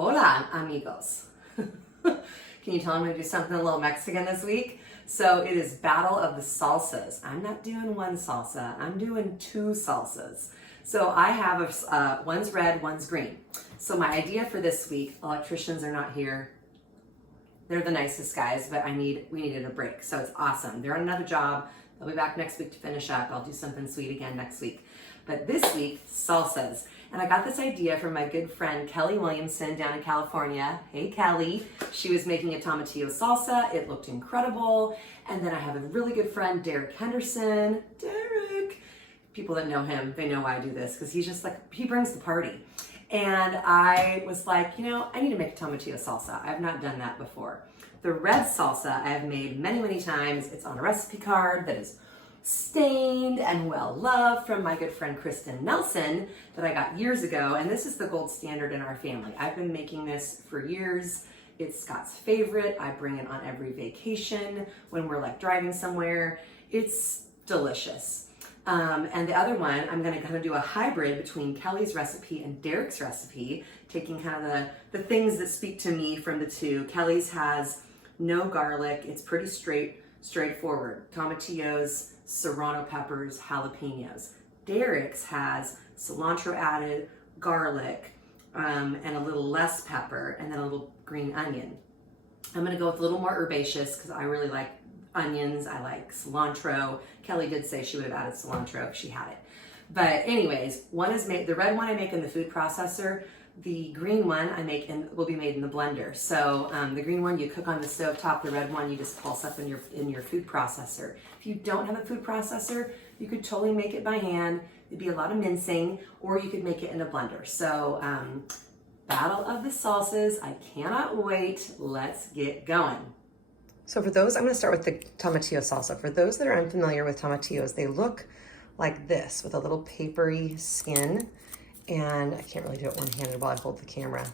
Hola, amigos. Can you tell I'm going to do something a little Mexican this week? So it is Battle of the Salsas. I'm not doing one salsa, I'm doing two salsas. So I have one's red, one's green. So my idea for this week, electricians are not here. They're the nicest guys, but we needed a break. So it's awesome. They're on another job. They'll be back next week to finish up. I'll do something sweet again next week. But this week, salsas. And I got this idea from my good friend Kelly Williamson down in California. Hey Kelly. She was making a tomatillo salsa. It looked incredible. And then I have a really good friend, Derek Henderson. Derek. People that know him, they know why I do this because he's just like, he brings the party. And I was like, I need to make a tomatillo salsa. I've not done that before. The red salsa I have made many, many times. It's on a recipe card that is stained and well loved from my good friend Kristen Nelson that I got years ago. And this is the gold standard in our family. I've been making this for years. It's Scott's favorite. I bring it on every vacation when we're like driving somewhere. It's delicious. And the other one, I'm gonna kind of do a hybrid between Kelly's recipe and Derek's recipe, taking kind of the things that speak to me from the two. Kelly's has no garlic. It's pretty straightforward. Tomatillos, serrano peppers, jalapenos. Derek's has cilantro added, garlic, and a little less pepper, and then a little green onion. I'm gonna go with a little more herbaceous because I really like onions. I like cilantro. Kelly did say she would have added cilantro if she had it. But anyways, one is made, the red one I make in the food processor. The green one I make will be made in the blender. So the green one you cook on the stove top. The red one you just pulse up in your food processor. If you don't have a food processor, you could totally make it by hand. It'd be a lot of mincing, or you could make it in a blender. So Battle of the Salsas. I cannot wait. Let's get going. So for those, I'm going to start with the tomatillo salsa. For those that are unfamiliar with tomatillos, they look like this with a little papery skin. And I can't really do it one-handed while I hold the camera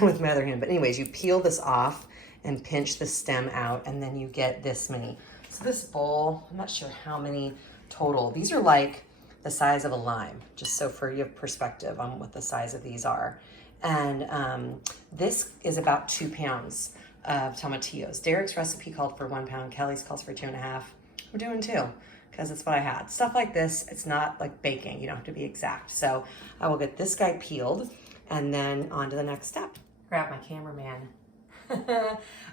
with my other hand. But anyways, you peel this off and pinch the stem out, and then you get this many. So this bowl, I'm not sure how many total. These are like the size of a lime, just so for you have perspective on what the size of these are. And this is about 2 pounds of tomatillos. Derek's recipe called for 1 pound. Kelly's calls for 2.5. We're doing 2 because that's what I had. Stuff like this, it's not like baking. You don't have to be exact. So I will get this guy peeled and then on to the next step. Grab my cameraman.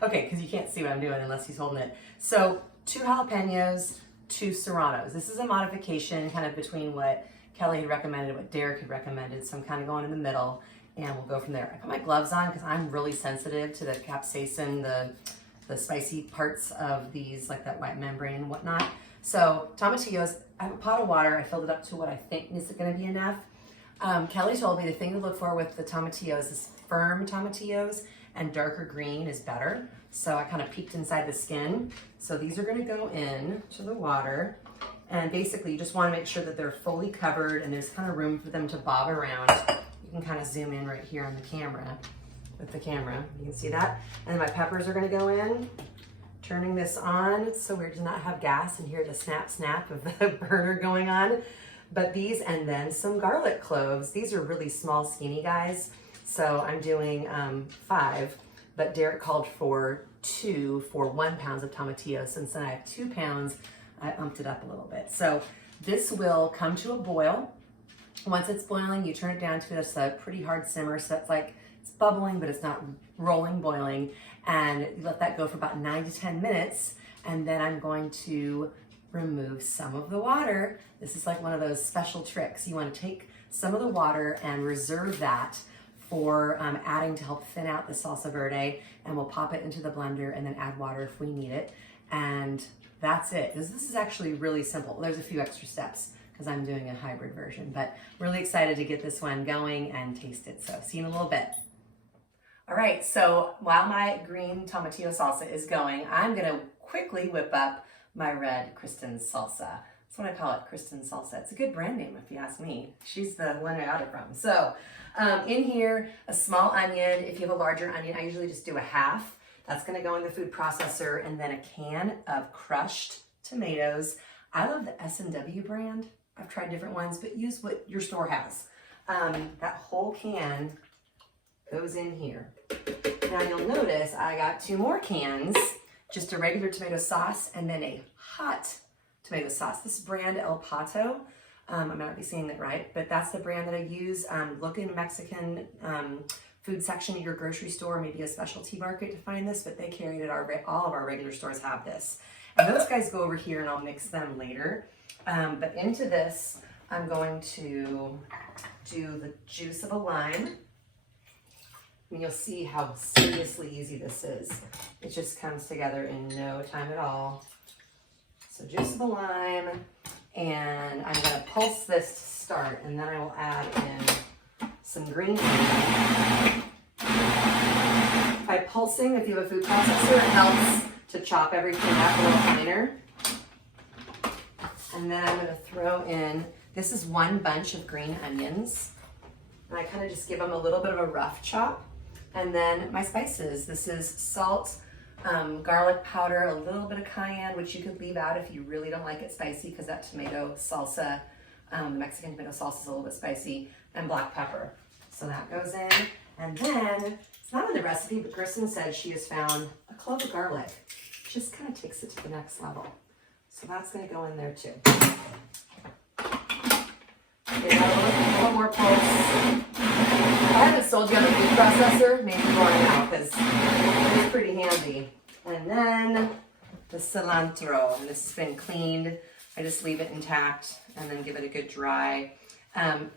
Okay, because you can't see what I'm doing unless he's holding it. So 2 jalapenos, 2 serranos. This is a modification kind of between what Kelly had recommended and what Derek had recommended. So I'm kind of going in the middle. And we'll go from there. I put my gloves on because I'm really sensitive to the capsaicin, the spicy parts of these, like that white membrane and whatnot. So tomatillos, I have a pot of water. I filled it up to what I think is going to be enough. Kelly told me the thing to look for with the tomatillos is firm tomatillos, and darker green is better. So I kind of peeked inside the skin. So these are going to go in to the water. And basically you just want to make sure that they're fully covered and there's kind of room for them to bob around. You can kind of zoom in right here on the camera, with the camera. You can see that. And then my peppers are gonna go in. Turning this on. It's so weird to not have gas and hear the snap snap of the burner going on. But these, and then some garlic cloves. These are really small, skinny guys. So I'm doing 5, but Derek called for 2 for 1 pound of tomatillos. Since then I have 2 pounds, I umped it up a little bit. So this will come to a boil. Once it's boiling, you turn it down to a pretty hard simmer, so it's like it's bubbling, but it's not rolling, boiling. And you let that go for about 9 to 10 minutes. And then I'm going to remove some of the water. This is like one of those special tricks. You want to take some of the water and reserve that for adding to help thin out the salsa verde. And we'll pop it into the blender and then add water if we need it. And that's it. This is actually really simple. There's a few extra steps because I'm doing a hybrid version, but really excited to get this one going and taste it. So see you in a little bit. All right, so while my green tomatillo salsa is going, I'm gonna quickly whip up my red KRISTIN'S salsa. That's what I call it, KRISTIN'S salsa. It's a good brand name if you ask me. She's the one I got it from. So in here, a small onion. If you have a larger onion, I usually just do a half. That's gonna go in the food processor, and then a can of crushed tomatoes. I love the S&W brand. I've tried different ones, but use what your store has. That whole can goes in here. Now you'll notice I got 2 more cans, just a regular tomato sauce and then a hot tomato sauce. This brand El Pato, I might not be saying that right, but that's the brand that I use. Look in Mexican food section at your grocery store, maybe a specialty market to find this, but they carry it at all of our regular stores have this. And those guys go over here and I'll mix them later. But into this, I'm going to do the juice of a lime. And you'll see how seriously easy this is. It just comes together in no time at all. So juice of a lime, and I'm gonna pulse this to start, and then I will add in some green onion. By pulsing, if you have a food processor, it helps to chop everything up a little finer. And then I'm gonna throw in, this is 1 bunch of green onions. And I kind of just give them a little bit of a rough chop. And then my spices, this is salt, garlic powder, a little bit of cayenne, which you could leave out if you really don't like it spicy, because that tomato salsa, the Mexican tomato salsa is a little bit spicy, and black pepper. So that goes in. And then, it's not in the recipe, but Kristen said she has found a clove of garlic. Just kind of takes it to the next level. So that's gonna go in there too. Okay, a little more pulse. I haven't sold you on the food processor, maybe more now, because it's pretty handy. And then the cilantro, and this has been cleaned. I just leave it intact and then give it a good dry.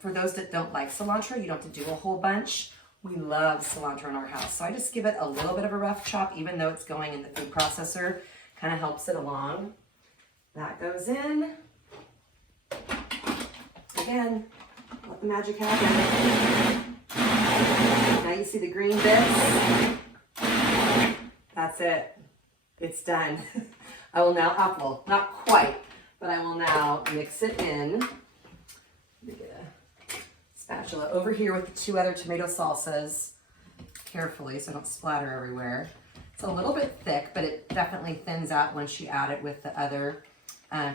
For those that don't like cilantro, you don't have to do a whole bunch. We love cilantro in our house. So I just give it a little bit of a rough chop, even though it's going in the food processor, kind of helps it along. That goes in. Again, let the magic happen. Now you see the green bits. That's it. It's done. I will now, well, not quite, but I will now mix it in. Let me get a spatula over here with the 2 other tomato salsas, carefully so I don't splatter everywhere. It's a little bit thick, but it definitely thins out once you add it with the other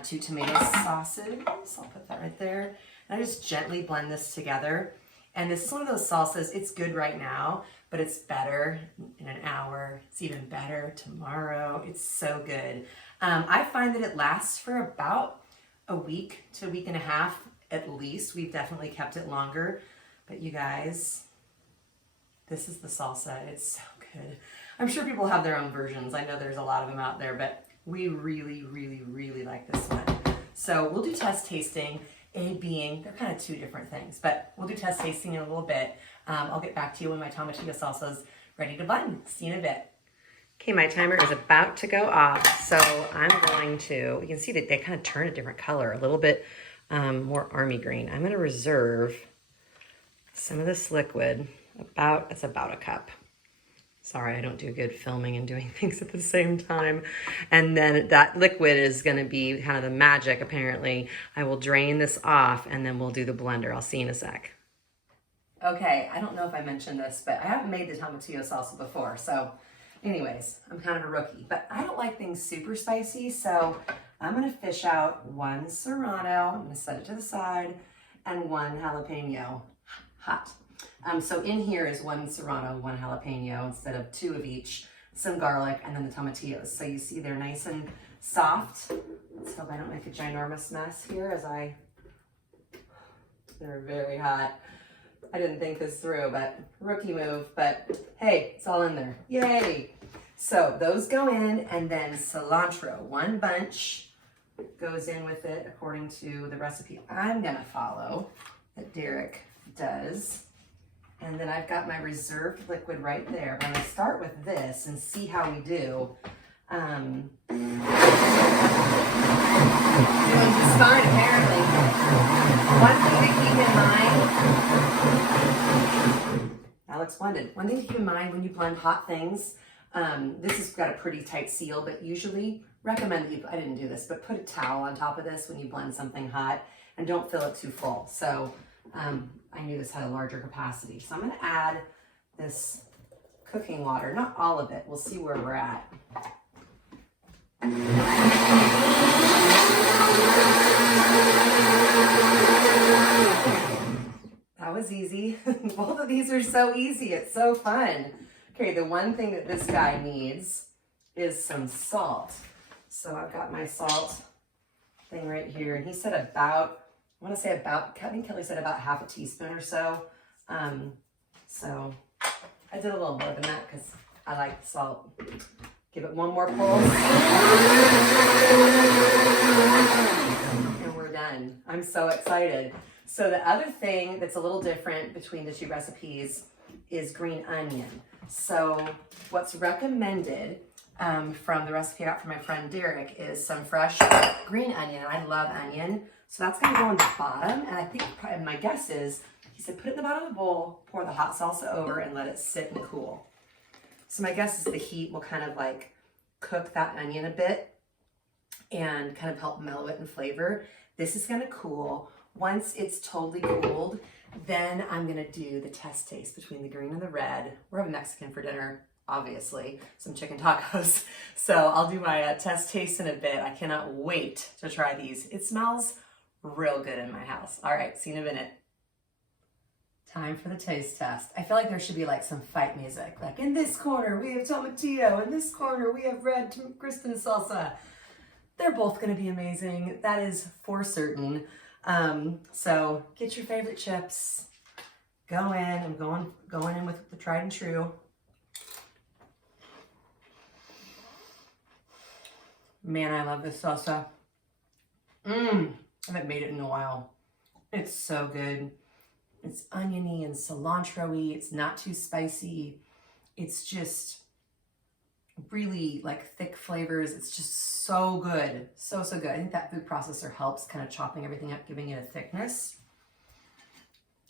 2 tomato sauces. I'll put that right there. And I just gently blend this together. And this is one of those salsas, it's good right now, but it's better in an hour. It's even better tomorrow. It's so good. I find that it lasts for about a week to a week and a half at least. We've definitely kept it longer. But you guys, this is the salsa. It's so good. I'm sure people have their own versions. I know there's a lot of them out there, but we really, really, really like this one. So we'll do test tasting. A being, they're kind of 2 different things, but we'll do test tasting in a little bit. I'll get back to you when my tomatillo salsa is ready to blend. See you in a bit. Okay, my timer is about to go off, so I'm going to, you can see that they kind of turn a different color, a little bit more army green. I'm going to reserve some of this liquid, it's about a cup. Sorry, I don't do good filming and doing things at the same time. And then that liquid is going to be kind of the magic, apparently. I will drain this off and then we'll do the blender. I'll see you in a sec. Okay, I don't know if I mentioned this, but I haven't made the tomatillo salsa before. So anyways, I'm kind of a rookie, but I don't like things super spicy. So I'm going to fish out 1 serrano. I'm going to set it to the side, and 1 jalapeno hot. So in here is 1 serrano, 1 jalapeno instead of 2 of each, some garlic, and then the tomatillos. So you see they're nice and soft. Let's hope I don't make a ginormous mess here they're very hot. I didn't think this through, but rookie move, but hey, it's all in there. Yay! So those go in, and then cilantro, 1 bunch goes in with it according to the recipe I'm gonna follow that Derek does. And then I've got my reserved liquid right there. I'm going to start with this and see how we do. Doing just fine, apparently. One thing to keep in mind, that looks blended. One thing to keep in mind when you blend hot things, this has got a pretty tight seal, but usually recommend that you, I didn't do this, but put a towel on top of this when you blend something hot and don't fill it too full. So I knew this had a larger capacity. So I'm going to add this cooking water, not all of it. We'll see where we're at. that was easy. Both of these are so easy. It's so fun. Okay, the one thing that this guy needs is some salt. So I've got my salt thing right here. And he said about, I want to say about, I think Kelly said about half a teaspoon or so. So I did a little more than that because I like the salt. Give it one more pull. And we're done. I'm so excited. So the other thing that's a little different between the two recipes is green onion. So what's recommended from the recipe I got from my friend Derek is some fresh green onion. I love onion. So that's going to go on the bottom. And I think my guess is, he said, put it in the bottom of the bowl, pour the hot salsa over, and let it sit and cool. So my guess is the heat will kind of like cook that onion a bit and kind of help mellow it in flavor. This is going to cool. Once it's totally cooled, then I'm going to do the test taste between the green and the red. We're having Mexican for dinner, obviously, some chicken tacos. So I'll do my test taste in a bit. I cannot wait to try these. It smells real good in my house. All right, see you in a minute. Time for the taste test. I feel like there should be like some fight music. Like in this corner, we have tomatillo. In this corner, we have red KRISTIN'S salsa. They're both gonna be amazing. That is for certain. So get your favorite chips. Go in. I'm going in with the tried and true. Man, I love this salsa. I haven't made it in a while. It's so good. It's oniony and cilantro-y. It's not too spicy. It's just really like thick flavors. It's just so good. So good. I think that food processor helps kind of chopping everything up, giving it a thickness.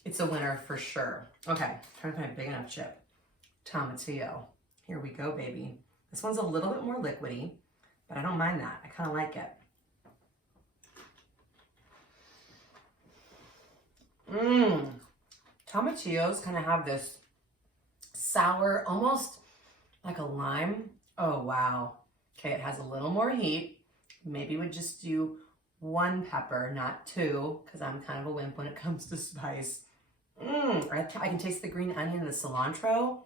It's a winner for sure. Okay, trying to find a big enough chip. Tomatillo. Here we go, baby. This one's a little bit more liquidy, but I don't mind that. I kind of like it. Tomatillos kind of have this sour, almost like a lime. Oh, wow. Okay, it has a little more heat. Maybe we'd just do one pepper, not two, because I'm kind of a wimp when it comes to spice. I can taste the green onion and the cilantro.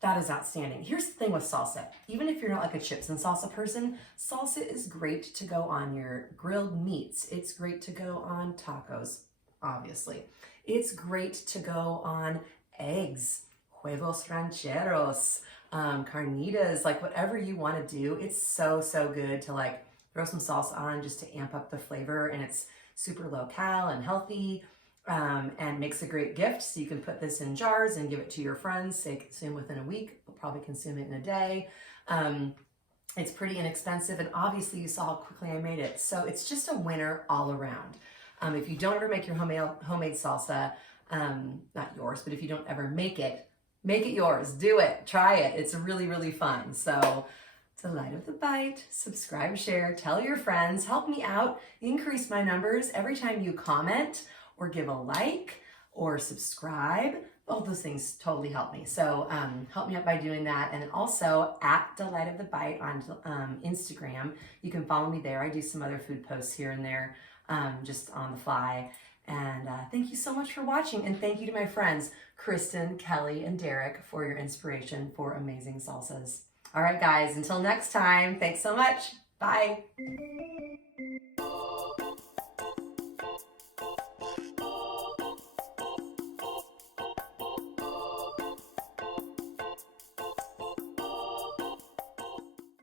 That is outstanding. Here's the thing with salsa. Even if you're not like a chips and salsa person, salsa is great to go on your grilled meats. It's great to go on tacos, obviously. It's great to go on eggs, huevos rancheros, carnitas, like whatever you want to do. It's so good to like throw some salsa on just to amp up the flavor, and it's super low-cal and healthy, and makes a great gift. So you can put this in jars and give it to your friends. They consume within a week. They'll probably consume it in a day. It's pretty inexpensive, and obviously you saw how quickly I made it. So it's just a winner all around. If you don't ever make your homemade salsa, not yours, but if you don't ever make it yours. Do it. Try it. It's really fun. So, Delight of the Bite. Subscribe, share, tell your friends. Help me out. Increase my numbers every time you comment or give a like or subscribe. All those things totally help me. So help me out by doing that. And then also at Delight of the Bite on Instagram. You can follow me there. I do some other food posts here and there. Just on the fly. And thank you so much for watching. And thank you to my friends, Kristen, Kelly, and Derek for your inspiration for amazing salsas. All right, guys, until next time, thanks so much. Bye.